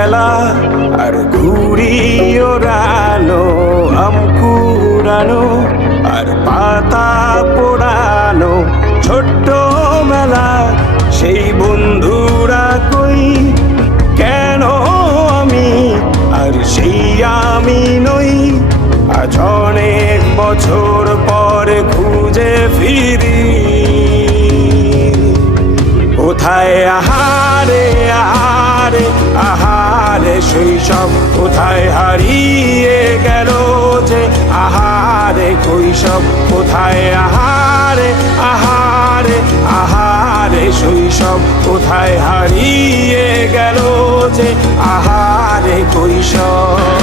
খেলা আর ঘুড়ি ওড়ানো, আম কুড়ানো আর পাতা পোড়ানো, ছোট্ট মেলা সেই বন্ধুরা কই, কেন আমি আর সেই আমি নই। আজ অনেক বছর পরে খুঁজে ফিরি, কোথায় আহারে আহারে আহারে শৈশব, কোথায় হারিয়ে গেল যে আহারে কৈশব, কোথায় আহারে আহারে আহারে শৈশব, কোথায় হারিয়ে গেল যে আহারে কৈশব।